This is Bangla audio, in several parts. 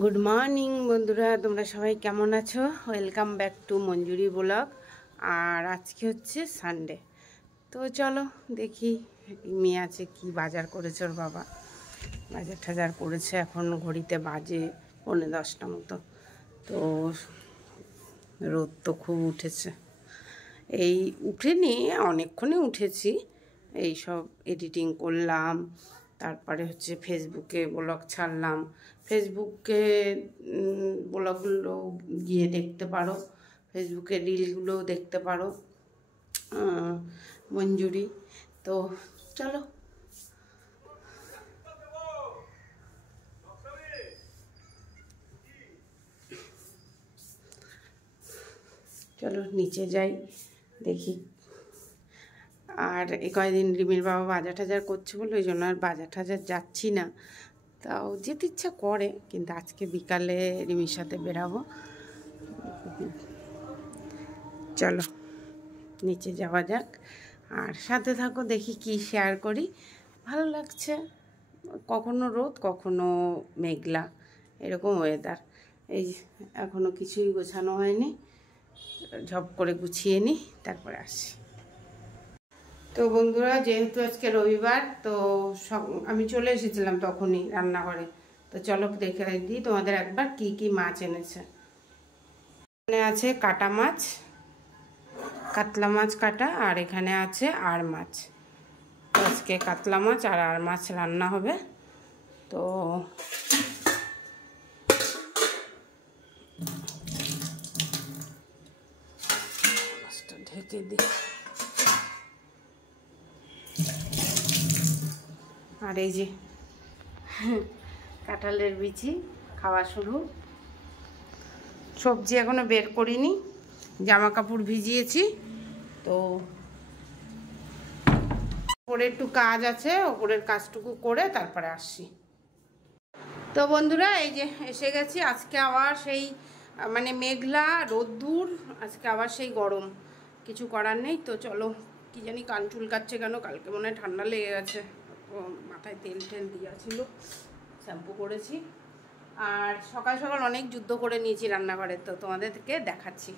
গুড মর্নিং বন্ধুরা, তোমরা সবাই কেমন আছো? Welcome back to Manjuri blog. আর আজকে হচ্ছে সানডে, তো চলো দেখি মেয়ে আছে কি বাজার করেছে ওর বাবা। বাজার টাজার করেছে, এখন ঘড়িতে বাজে 9:45 মতো। তো রোদ তো খুব উঠেছে, এই উঠেনি, অনেকক্ষণই উঠেছি। এই সব এডিটিং করলাম, তারপরে হচ্ছে ফেসবুকে ব্লগ ছাড়লাম। ফেসবুকে ব্লগগুলো গিয়ে দেখতে পারো, ফেসবুকে রিলগুলো দেখতে পারো মঞ্জুরি। তো চলো চলো নিচে যাই, দেখি। আর এই কয়েকদিন রিমির বাবা বাজার টাজার করছে বলে ওই জন্য আর বাজার টাজার যাচ্ছি না। তাও যেতে ইচ্ছা করে, কিন্তু আজকে বিকালে রিমির সাথে বেরাবো। চলো নিচে যাওয়া যাক, আর সাথে থাকো, দেখি কি শেয়ার করি। ভালো লাগছে, কখনো রোদ কখনো মেঘলা, এরকম ওয়েদার। এই এখনও কিছুই গোছানো হয়নি, ঝপ করে গুছিয়ে নিই তারপরে আসি। তো বন্ধুরা, যেহেতু আজকে রবিবার, তো আমি চলে এসেছিলাম তখনই রান্নাঘরে। তো চলো দেখে দিই তোমাদের একবার কি কি মাছ এনেছে। এখানে আছে কাটা মাছ, কাতলা মাছ কাটা, আর এখানে আছে আর মাছ। তো আজকে কাতলা মাছ আর মাছ রান্না হবে। তো মাছটা ঢেকে দিই। আর এই যে কাঁঠালের বিচি খাওয়া শুরু। সবজি এখনো বের করিনি, জামা কাপড় ভিজিয়েছি। তো ওপরে একটু কাজ আছে, ওপরের কাজটুকু করে তারপরে আসছি। তো বন্ধুরা, এই যে এসে গেছি। আজকে আবার সেই মানে মেঘলা রোদ্দুর, আজকে আবার সেই গরম, কিছু করার নেই। তো চলো, কি জানি কান চুলকাচ্ছে কেন, কালকে মনে হয় ঠান্ডা লেগে গেছে, মাথায় তেল টেল দিয়েছিল, শ্যাম্পু করেছি। আর সকাল সকাল অনেক যুদ্ধ করে নিয়েছি রান্নাঘরে, তো তোমাদেরকে দেখাচ্ছি।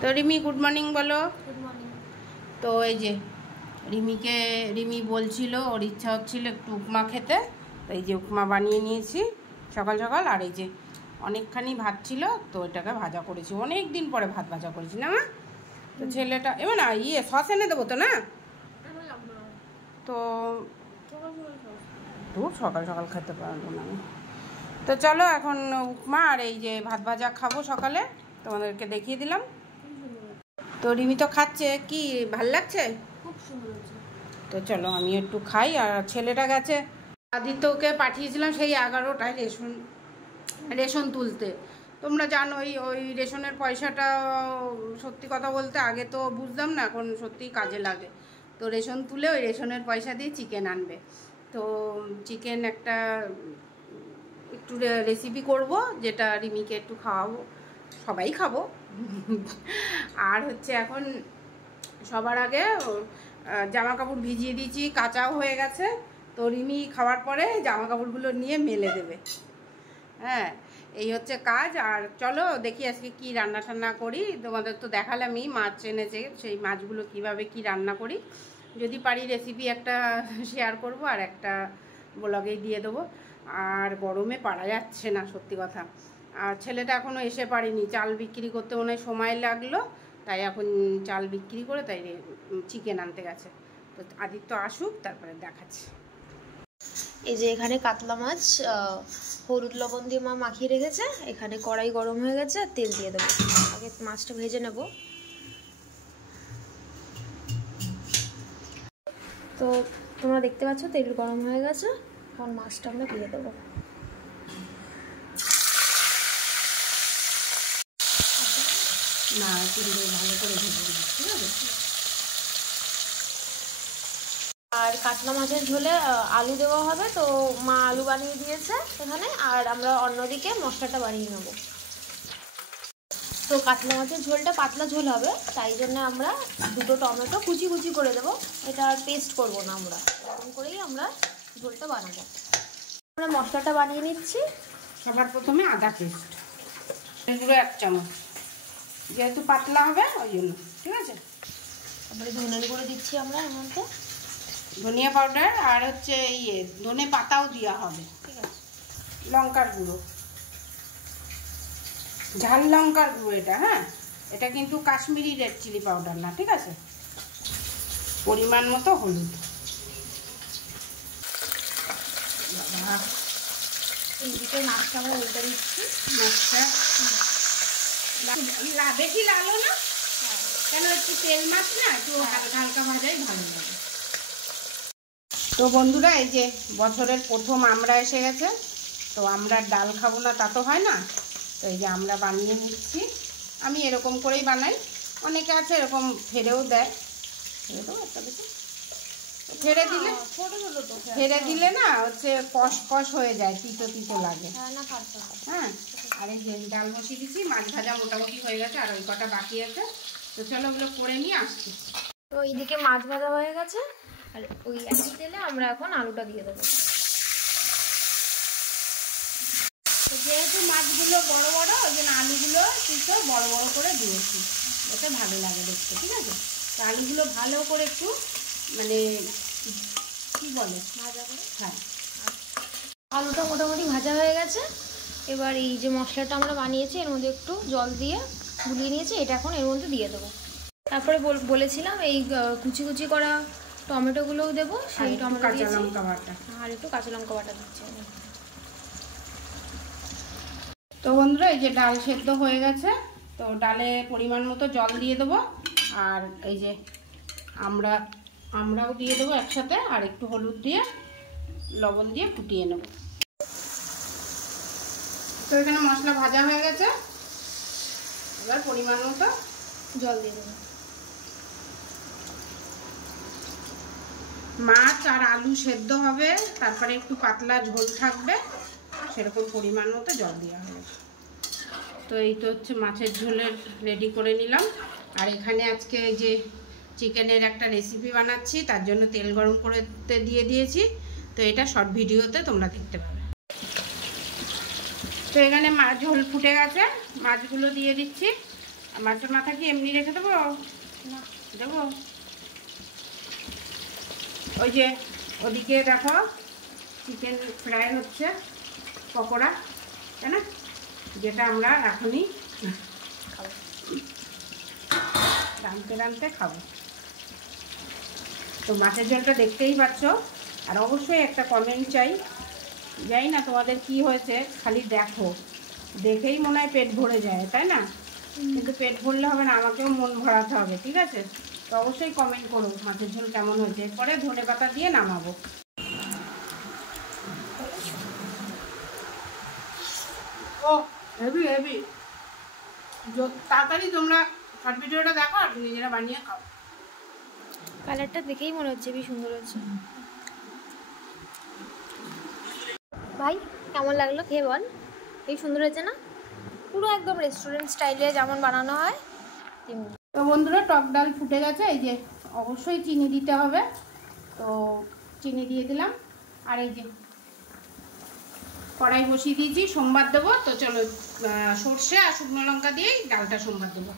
তো রিমি গুড মর্নিং বলো। Good morning. তো এই যে রিমি বলছিল ওর ইচ্ছা হচ্ছিল একটু উপমা খেতে, তো এই যে উপমা বানিয়ে নিয়েছি সকাল সকাল। আর এই যে অনেকখানি ভাত ছিল, তো এটাকে ভাজা করেছি, অনেক দিন পরে ভাত ভাজা করেছি না মা। তো ছেলেটা এবার না সস এনে দেবো তো না, তো সকাল সকাল খেতে পারবো না আমি। তো চলো এখন উপমা আর এই যে ভাত ভাজা খাবো সকালে, তোমাদেরকে দেখিয়ে দিলাম। তো রিমি তো খাচ্ছে, কি ভাল লাগছে, খুব সুন্দর। তো চলো আমি একটু খাই। আর ছেলেটা গেছে, আদিত্যকে পাঠিয়েছিলাম সেই 11টায় রেশন তুলতে। তোমরা জানোই ওই রেশনের পয়সাটা, সত্যি কথা বলতে আগে তো বুঝতাম না, এখন সত্যি কাজে লাগে। তো রেশন তুলে ওই রেশনের পয়সা দিয়ে চিকেন আনবে। তো চিকেন একটা একটু রেসিপি করব, যেটা রিমিকে একটু খাওয়াবো, সবাই খাবো। আর হচ্ছে এখন সবার আগে জামা কাপড় ভিজিয়ে দিয়েছি, কাঁচাও হয়ে গেছে। তো রিমি খাওয়ার পরে জামা কাপড়গুলো নিয়ে মেলে দেবে। হ্যাঁ, এই হচ্ছে কাজ। আর চলো দেখি আজকে কি রান্না টান্না করি। তোমাদের তো দেখালামই মাছ এনেছে, সেই মাছগুলো কিভাবে কি রান্না করি, যদি পারি রেসিপি একটা শেয়ার করব, আর একটা ব্লগেই দিয়ে দেবো। আর গরমে পারা যাচ্ছে না সত্যি কথা। আর ছেলেটা এখনও এসে পারিনি, চাল বিক্রি করতে মনে হয় সময় লাগলো, তাই এখন চাল বিক্রি করে তাই চিকেন আনতে গেছে। তো আদিত্য আসুক তারপরে দেখাচ্ছি। এই যে এখানে কাতলা মাছ হলুদ লবণ দিয়ে মা মাখিয়ে রেখেছে। এখানে কড়াই গরম হয়ে গেছে, আর তেল দিয়ে দেবো। আগে মাছটা ভেজে নেব। তো তোমরা দেখতে পাচ্ছ তেল গরম হয়ে গেছে, এখন মাছটা আমরা দিয়ে দেবো। না ভালো করে ভেজে দিচ্ছি, ঠিক আছে। আর কাতলা মাছের ঝোলে আলু দেওয়া হবে, তো মা আলু বানিয়ে দিয়েছে এখানে, আর আমরা অন্যদিকে মশলাটা বানিয়ে নেব। তো তো কাতলা মাছের ঝোলটা পাতলা ঝোল হবে, তাই জন্য আমরা দুটো টমেটো কুচি কুচি করে দেবো। এটা আর পেস্ট করবো না, আমরা এরকম করেই আমরা ঝোলটা বানাবো। আমরা মশলাটা বানিয়ে নিচ্ছি। সবার প্রথমে আদা পেস্ট এগুলো 1 চামচ, যেহেতু পাতলা হবে ওই জন্য, ঠিক আছে। তারপরে ধনের গুঁড়ো দিচ্ছি আমরা এর মধ্যে, ধনিয়া পাউডার, আর হচ্ছে ধনে পাতাও দেওয়া হবে, ঠিক আছে। লঙ্কার গুঁড়ো, ঝাল লঙ্কার গুঁড়ো এটা, হ্যাঁ, এটা কিন্তু কাশ্মীরি রেড চিলি পাউডার না, ঠিক আছে। পরিমাণ মতো হলুদ, এইদিকে মাছটা আমরা উল্টে দিচ্ছি। মাছটা বেশি লালও না, কেন একটু তেল মাছ না, একটু হালকা হালকা ভাজাই ভালো লাগে। তো বন্ধুরা, এই যে বছরের প্রথম আমরা এসে গেছে, তো আমরা ডাল খাবো না তা তো হয় না, তো এই যে আমরা বানিয়ে নিচ্ছি। আমি এরকম করেই বানাই, অনেকে আছে এরকম ফেরেও দেয়, একটা বেশি ফেরে দিলে, ফেরে দিলে না হচ্ছে কষ কষ হয়ে যায়, তিতো তিতো লাগে, হ্যাঁ। আর এই যে ডাল বসিয়ে দিচ্ছি, মাছ ভাজা মোটামুটি হয়ে গেছে, আর ওই কটা বাকি আছে, তো চলো ওগুলো করে নিয়ে আসছি। তো এইদিকে মাছ ভাজা হয়ে গেছে, আর ওই একই তেলে আমরা এখন আলুটা দিয়ে দেবো। তো যেহেতু মাছগুলো বড় বড়, ওই জন্য আলুগুলো কিন্তু বড় বড় করে দিয়েছি, ওটা ভালো লাগে দেখতে, ঠিক আছে। তো আলুগুলো ভালো করে একটু মানে কি বলে ভাজা করে, হ্যাঁ। আলুটা মোটামুটি ভাজা হয়ে গেছে। এবার এই যে মশলাটা আমরা বানিয়েছি এর মধ্যে একটু জল দিয়ে গুলিয়ে নিয়েছি, এটা এখন এর মধ্যে দিয়ে দেবো। তারপরে বলেছিলাম এই কুচি কুচি করা টমেটোগুলোও দেবো, সেই টমেটো কাঁচা লঙ্কা বাটা, আর একটু কাঁচা লঙ্কা বাটা দিচ্ছি। তো বন্ধুরা, এই যে ডাল সেদ্ধ হয়ে গেছে, তো ডালে পরিমাণ মতো জল দিয়ে দেবো, আর এই যে আমরাও দিয়ে দেবো একসাথে, আর একটু হলুদ দিয়ে লবণ দিয়ে ফুটিয়ে নেব। তো এখানে মশলা ভাজা হয়ে গেছে, এবার পরিমাণ মতো জল দিয়ে দেবো। মাছ আর আলু সেদ্ধ হবে, তারপরে একটু পাতলা ঝোল থাকবে, সেরকম পরিমাণ মতো জল দেওয়া হবে। তো এই তো হচ্ছে মাছের ঝোলের রেডি করে নিলাম। আর এখানে আজকে যে চিকেনের একটা রেসিপি বানাচ্ছি, তার জন্য তেল গরম করতে দিয়ে দিয়েছি, তো এটা শর্ট ভিডিওতে তোমরা দেখতে পাবে। তো এখানে মাছ ঝোল ফুটে গেছে, মাছগুলো দিয়ে দিচ্ছি। মাছের মাথা কি এমনি রেখে দেবো? দেবো। ওই যে ওদিকে দেখো চিকেন ফ্রাই হচ্ছে, পকোড়া, তাই না, যেটা আমরা এখনই রাঁধতে রাঁধতে খাবো। তো মাছের ঝোলটা দেখতেই পাচ্ছ, আর অবশ্যই একটা কমেন্ট চাই, জানি না তোমাদের কি হয়েছে, খালি দেখো, দেখেই মনে হয় পেট ভরে যায়, তাই না? কিন্তু পেট ভরলে হবে না, আমাকেও মন ভরাতে হবে, ঠিক আছে? তো অবশ্যই কমেন্ট করো মাছের ঝোল কেমন হয়েছে, পরে ধনেপাতা দিয়ে নামাবো। ও হেভি হেভি, তাড়াতাড়ি তোমরা শর্ট ভিডিওটা দেখো আর নিজেরা বানিয়ে খাও। কালারটা দেখেই মনে হচ্ছে বেশ সুন্দর হচ্ছে। ভাই কেমন লাগলো খেয়ে বল, এই সুন্দর হয়েছে না? পুরো একদম রেস্টুরেন্ট স্টাইলে যেমন বানানো হয় তেমনি। তো বন্ধুরা, টক ডাল ফুটে গেছে, এই যে অবশ্যই চিনি দিতে হবে, তো চিনি দিয়ে দিলাম। আর এই যে কড়াই বসিয়ে দিয়েছি, সোমবার দেবো, তো চলো সর্ষে আর শুকনো লঙ্কা দিয়েই ডালটা সোমবার দেবো।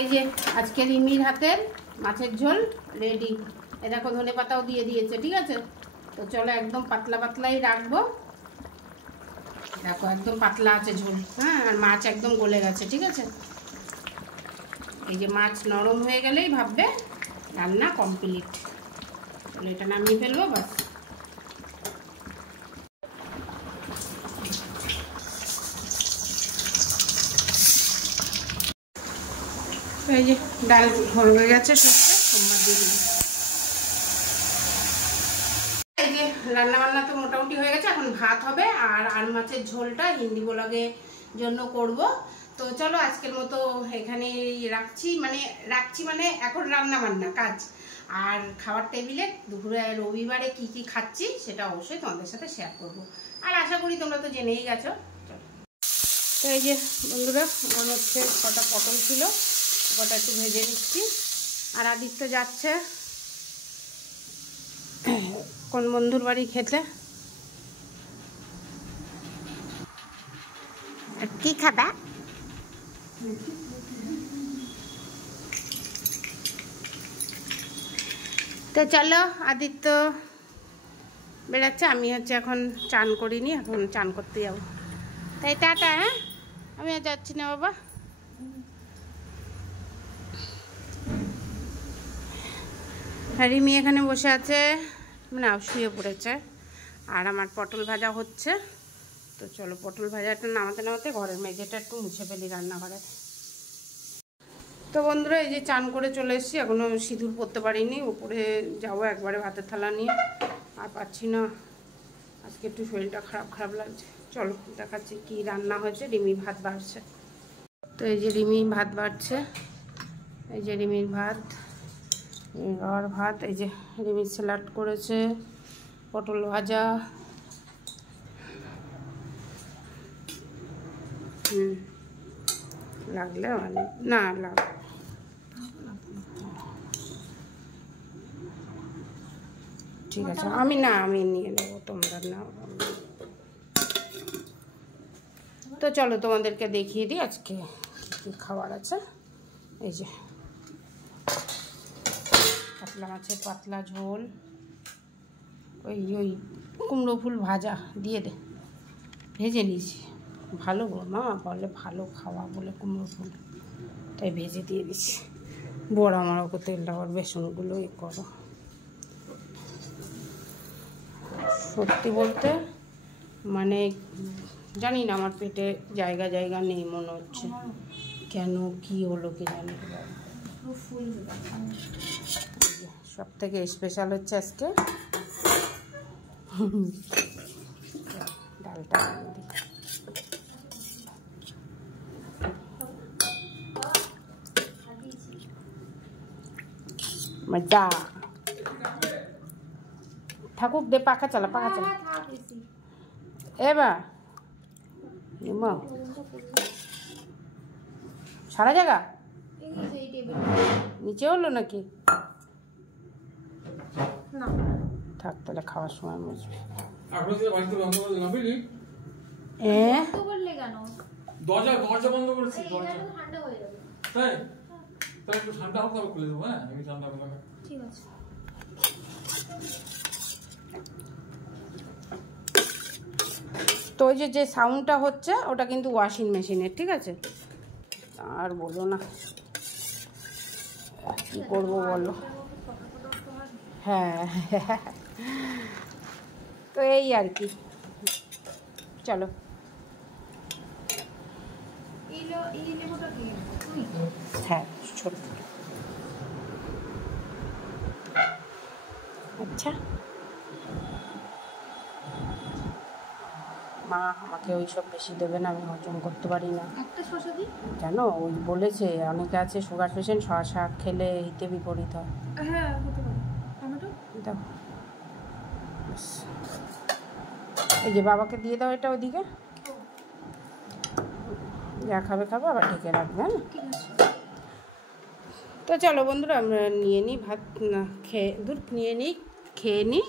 এই যে আজকে রিমির হাতের মাছের ঝোল রেডি, এ দেখো ধনে পাতাও দিয়ে দিয়েছে, ঠিক আছে। তো চলো একদম পাতলা পাতলাই রাখবো, দেখো একদম পাতলা আছে ঝোল, হ্যাঁ, আর মাছ একদম গলে গেছে, ঠিক আছে। এই যে মাছ নরম হয়ে গেলেই ভাববে রান্না কমপ্লিট, তাহলে এটা নামিয়ে ফেলবো বাস। এই যে ডাল হয়ে গেছে, সত্যি সোমবার দিয়ে দিলাম। এই যে রান্না বান্না তো মোটামুটি হয়ে গেছে, এখন ভাত হবে, আর মাছের ঝোলটা হিন্দি ব্লগের জন্য করব। তো চলো আজকের মতো এখানেই রাখছি, মানে এখন রান্না বান্না কাজ, আর খাওয়ার টেবিলে দুপুরে রবিবারে কি কি খাচ্ছি সেটা অবশ্যই তোমাদের সাথে শেয়ার করব। আর আশা করি তোমরা তো জেনেই গেছো। তো এই যে বন্ধুরা, আমার হচ্ছে কটা পটল ছিল, কটা একটু ভেজে নিচ্ছি। আর আদিত্য যাচ্ছে কোন বন্ধুর বাড়ি খেতে। কি খাবা? তো চলো, আদিত্য বেড়াচ্ছে, আমি হচ্ছে এখন চান করিনি, এখন চান করতে যাবো। তাই টাটা। হ্যাঁ, আমি আর যাচ্ছি না বাবা। রিমি এখানে বসে আছে, মানে শুয়ে পড়েছে। আর আমার পটল ভাজা হচ্ছে। তো চলো, পটল ভাজাটা নামাতে নামাতে ঘরের মেঝেটা একটু মুছে ফেলি রান্নাঘরে। তো বন্ধুরা, এই যে চান করে চলে এসেছি, এখনও সিঁদুর পরতে পারিনি। উপরে যাবো একবারে ভাতের থালা নিয়ে, আর পাচ্ছি না। আজকে একটু শরীরটা খারাপ খারাপ লাগছে। চলো দেখাচ্ছি কি রান্না হয়েছে। রিমি ভাত বাড়ছে। তো এই যে রিমি ভাত বাড়ছে, এই যে রিমির ভাত, আর ভাত, এই যে রিমি স্যালাড করেছে, পটল ভাজা। লাগলে মানে না লাগ, ঠিক আছে। আমি নিয়ে নেবো, তোমরা না। তো চলো তোমাদেরকে দেখিয়ে দিই আজকে কী খাবার আছে। এই যে কাতলা মাছের পাতলা ঝোল, ওই কুমড়ো ফুল ভাজা দিয়ে দে, ভেজে নিয়েছি। ভালো গো, মা বলে ভালো খাওয়া বলে কুমড়ো ফুল, তাই ভেজে দিয়ে দিচ্ছি। বড়া মারা করতে তেলটা বেসনগুলো করো। সত্যি বলতে মানে জানি না, আমার পেটে জায়গা জায়গা নেই মনে হচ্ছে। কেন কি হলো কি জানি। সব থেকে স্পেশাল হচ্ছে আজকে ডালটা দিই। মজা। ঠাকুর দে, পাখা চালা এবার সারা জায়গা নিচে হলো নাকি? থাক তাহলে খাওয়ার সময় বুঝবি। দরজা বন্ধ করেছি, তাই তাই একটু ঠান্ডা হোক তবে খুলে দেবো। হ্যাঁ, আমি ঠান্ডা হবে, ঠিক আছে। তো ওই যে সাউন্ডটা হচ্ছে ওটা কিন্তু ওয়াশিং মেশিনের, ঠিক আছে? আর বলো না, কি করবো বলো। হ্যাঁ, তো এই আর কি। চলো, হ্যাঁ ছোট। আচ্ছা, মা আমাকে ওইসব বেশি দেবে না, আমি হজম করতে পারি না। কেন? ওই বলেছে অনেকে আছে সুগার পেশেন্ট, শসা খেলে হিতে বিপরীত হয়। হ্যাঁ, হতে পারে। দেখো, এই যে বাবাকে দিয়ে দাও এটা ওদিকে, যা খাবে খাবে, আবার ঢেকে রাখবে। হ্যাঁ, তো চলো বন্ধুরা, আমরা নিয়ে নিই ভাত, খেয়ে নিই।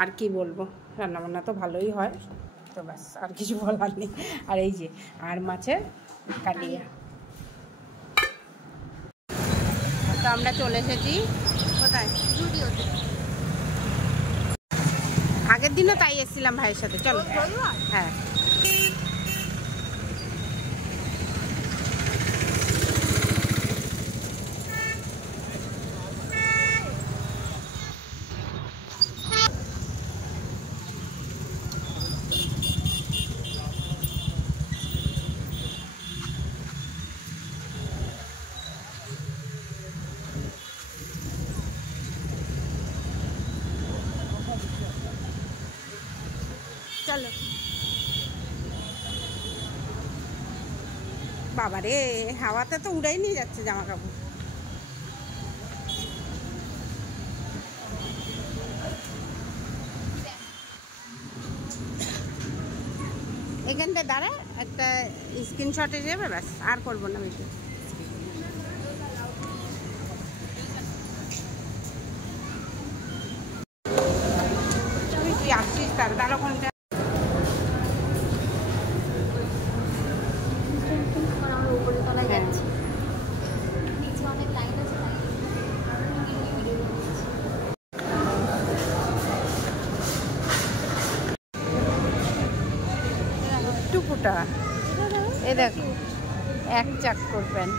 আর কি বলবো, রান্নাবান্না তো ভালোই হয়, তো ব্যাস আর কিছু বলার নেই। আর এই যে আর মাছের কালিয়া। তো আমরা চলে এসেছি কোথায়? জুডিওতে। আগের দিনও তাই এসেছিলাম ভাইয়ের সাথে। চলো, হ্যাঁ। চলো বাবারে, হাওয়াতে তো উড়াই নিয়ে যাচ্ছে জামা কাপড়। এখানটা দাঁড়া, একটা স্ক্রিনশটে যাবে, ব্যাস আর করবো না বেশি। তুই আসছিস তার দাঁড়া ওখানটা। আমরা উপরে তলায় যাচ্ছি, নিচে অনেক লাইন আছে, টুকুটা এ দেখো, এক চাক করবেন।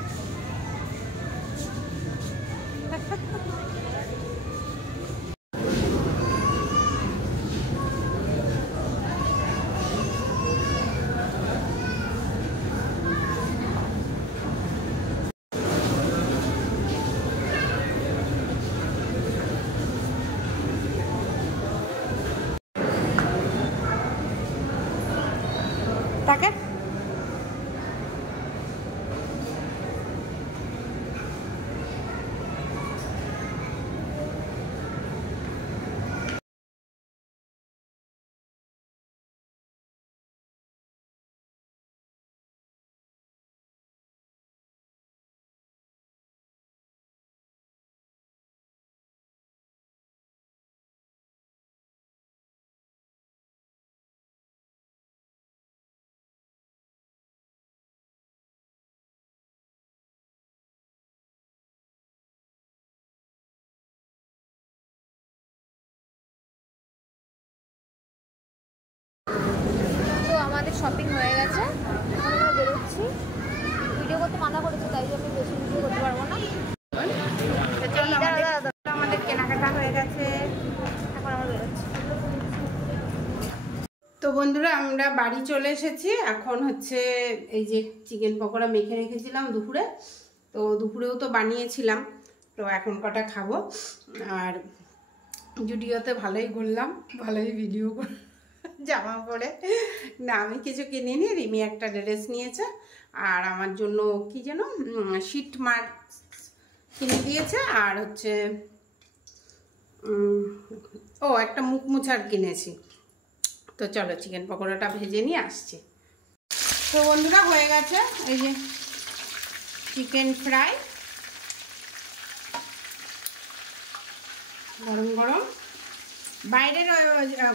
তাকে তো আমাদের শপিং হয়ে গেছে, আমরা বেরোচ্ছি। ভিডিও করতে মানা করেছে, তাই জন্য বেশি ভিডিও করতে পারবো না। আমাদের কেনাকাটা হয়ে গেছে, এখন আমরা বেরোচ্ছি। তো বন্ধুরা আমরা বাড়ি চলে এসেছি। এখন হচ্ছে এই যে চিকেন পকোড়া মেখে রেখেছিলাম দুপুরে, তো দুপুরেও তো বানিয়েছিলাম, তো এখন কটা খাবো। আর জুডিওতে ভালোই ঘুরলাম, ভালোই ভিডিও জামা পরে। না আমি কিছু কিনিনি, রিমি একটা ড্রেস নিয়েছে, আর আমার জন্য কি যেন শীট মার্ক কিনে দিয়েছে, আর হচ্ছে ও একটা মুখ মুছার কিনেছি। তো চলো চিকেন পকোড়াটা ভেজে নিয়ে আসছি। তো বন্ধুরা হয়ে গেছে এই যে চিকেন ফ্রাই, গরম গরম। বাইরের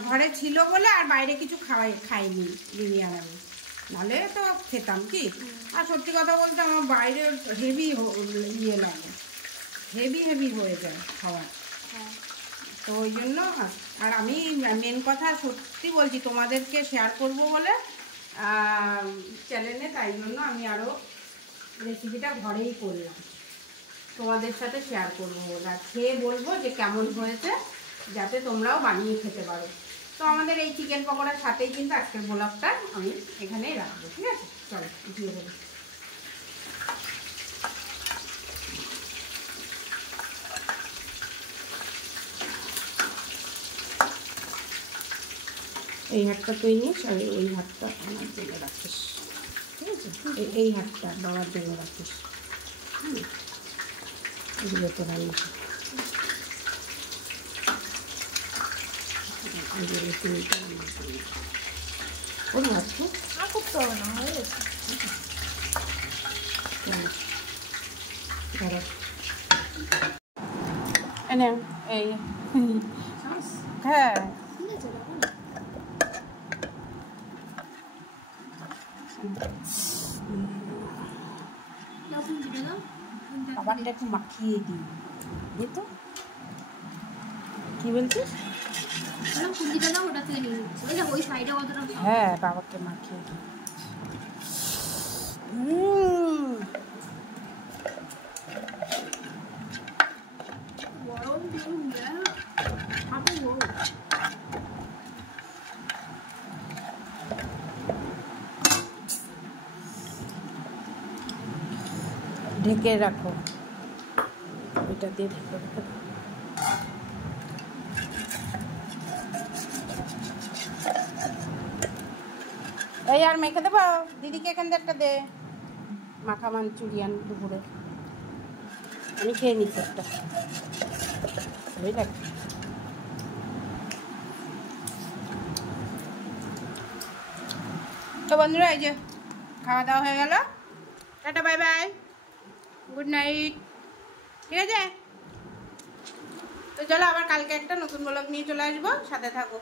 ঘরে ছিল বলে আর বাইরে কিছু খাইনি রিমি আর আমি, নাহলে তো খেতাম কি। আর সত্যি কথা বলতে আমার বাইরে হেভি ইয়ে লাগে, হেভি হেভি হয়ে যায় খাওয়া। তো ওই জন্য, আর আমি মেন কথা সত্যি বলছি তোমাদেরকে শেয়ার করব বলে চ্যানেলে, তাই জন্য আমি আরও রেসিপিটা ঘরেই করলাম, তোমাদের সাথে শেয়ার করবো বলে, আর খেয়ে বলবো যে কেমন হয়েছে, যাতে তোমরাও বানিয়ে খেতে পারো। তো আমাদের এই চিকেন পকোড়ার সাথেই কিন্তু আজকের ব্লগটা আমি এখানেই রাখবো, ঠিক আছে? চলো দিয়ে দেবো। এই হাতটা তুই নিস, আর ওই হাতটা আমার জন্য রাখিস, ঠিক আছে? এই হাতটা বাবার জন্য রাখিস, এগুলো তোরা নিস। ওর হাত আর করতে হবে না, হয়ে গেছে। এই হ্যাঁ খাবারটা একটু মাখিয়ে দিই, এই তো কি বলছিস? হ্যাঁ বাবাকে মাখিয়ে দিই। ঢেকে রাখো, এটা দিয়ে ঢেকে রাখো। এই আর মেখে দেবো, দিদিকে এখান থেকে একটা দে, মাখা মাঞ্চুরিয়ান দুপুরে আমি খেয়ে নিচ্ছি একটা, বুঝলেন? তো বন্ধুরা এই যে খাওয়া দাওয়া হয়ে গেল, tata bye bye, good night, ঠিক আছে? তো চলো আবার কালকে একটা নতুন ব্লগ নিয়ে চলে আসবো, সাথে থাকো।